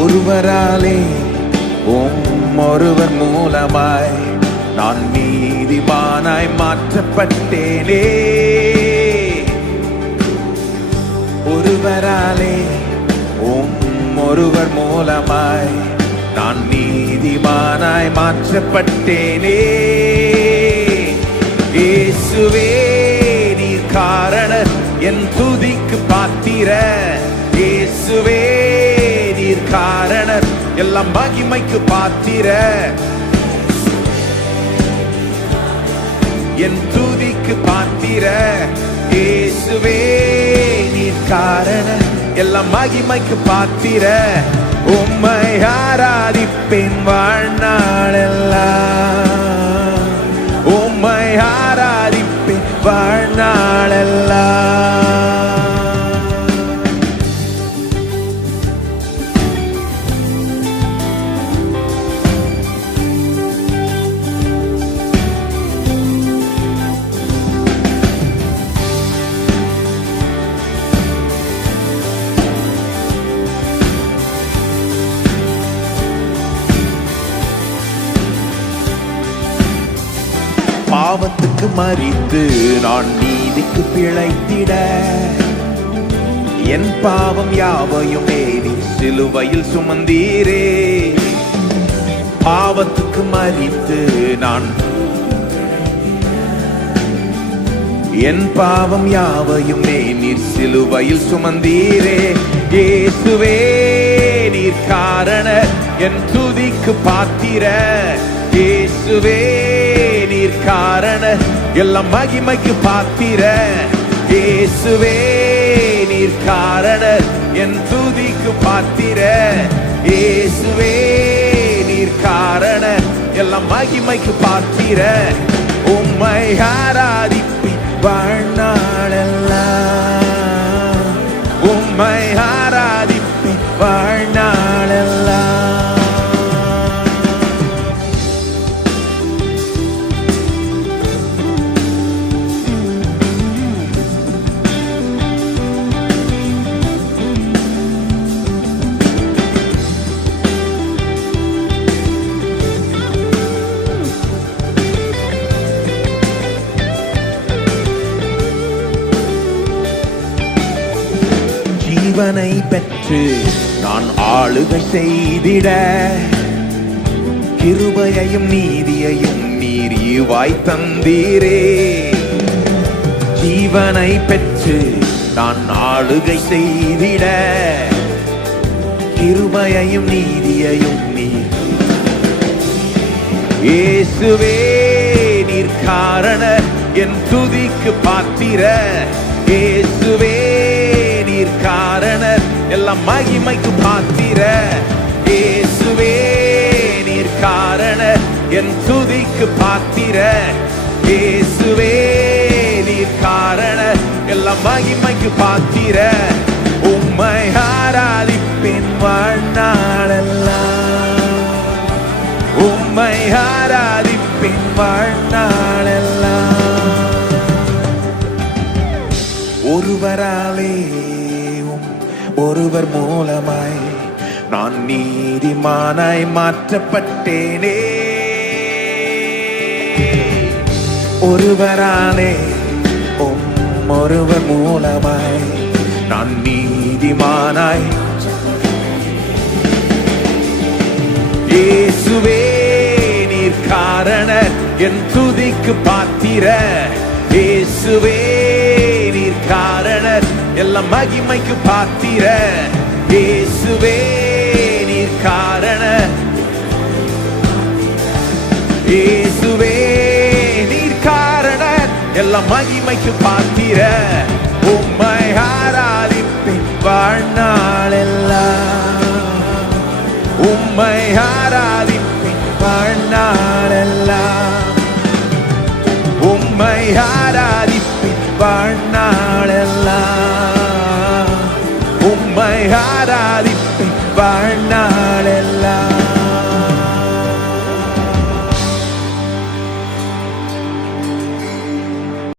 ஒருவராலே ஒருவர் மூலமாய் நான் நீதிமானாய் மாற்றப்பட்டேனே. ஒருவராலே ஒருவர் மூலமாய் நான் நீதிமானாய் மாற்றப்பட்டேனே. இயேசுவே நீர் காரணர் என் துதிக்கு பாத்திர. இயேசுவே நீர் காரணர் எல்லாம் மகிமைக்கு பாத்திர. என் துதிக்கு பாத்திர. இயேசுவே நீர் காரணர் எல்லாம் மகிமைக்கு பாத்திர. உம்மை ஆராதிப்பேன் வாழ்நாளெல்லாம். உம்மை ஆராதிப்பேன் வாழ்நாளெல்லாம். பாவத்துக்கு மரித்து நான் நீதிக்கு பிழைத்திட என் பாவம் யாவையுமே நீ சிலுவையில் சுமந்தீரே. பாவத்துக்கு மரித்து நான் என் பாவம் யாவையுமே நீர் சிலுவையில் சுமந்தீரே. இயேசுவே நீர் காரணர் என் துதிக்கு பாத்திர. இயேசுவே நீர் காரணர் எல்லாம் மகிமைக்கு பாத்திர. இயேசுவே நீர் காரணர் என் துதிக்கு பாத்திர. இயேசுவே நீர் காரணர் எல்லாம் மகிமைக்கு பாத்திர. உம்மை ஆராதிப்பேன் வாழ்நாளெல்லாம். உம்மை ஆராதிப்பேன் வாழ்நாளெல்லாம். ஜீவனை பெற்று நான் ஆளுகை செய்திட கிருபையையும் நீதியையும் நீர் ஈவாய் தந்தீரே. ஜீவனை பெற்று நான் ஆளுகை செய்திட கிருபையையும் நீதியையும் நீர். இயேசுவே நீர் காரணர் என் துதிக்கு பாத்திர. இயேசுவே நீர் காரணர் எல்லாம் மகிமைக்கு பாத்திர. இயேசுவே நீர் காரணர் என் துதிக்கு பாத்திர. இயேசுவே நீர் காரணர் எல்லாம் மகிமைக்கு பாத்திர. உம்மை ஆராதிப்பேன் வாழ்நாளெல்லாம். உம்மை ஆராதிப்பேன் வாழ்நாளெல்லாம். ஒருவராலே ஒருவர் மூலமாய் நான் நீதிமானாய் மாற்றப்பட்டேனே. ஒருவராலே ஒருவர் மூலமாய் நான் நீதிமானாய். இயேசுவே நீர் காரணர் என் துதிக்கு பாத்திர. இயேசுவே நீர் காரணர் எல்லாம் மகிமைக்கு பாத்திர. இயேசுவே நீர் காரணர். இயேசுவே நீர் காரணர் எல்லாம் மகிமைக்கு பாத்திர. உம்மை ஆராதிப்பேன் வாழ்நாள். வாழ்நாளெல்லாம் உம்மை ஆராதிப்பேன் வாழ்நாளெல்லாம் உம்மை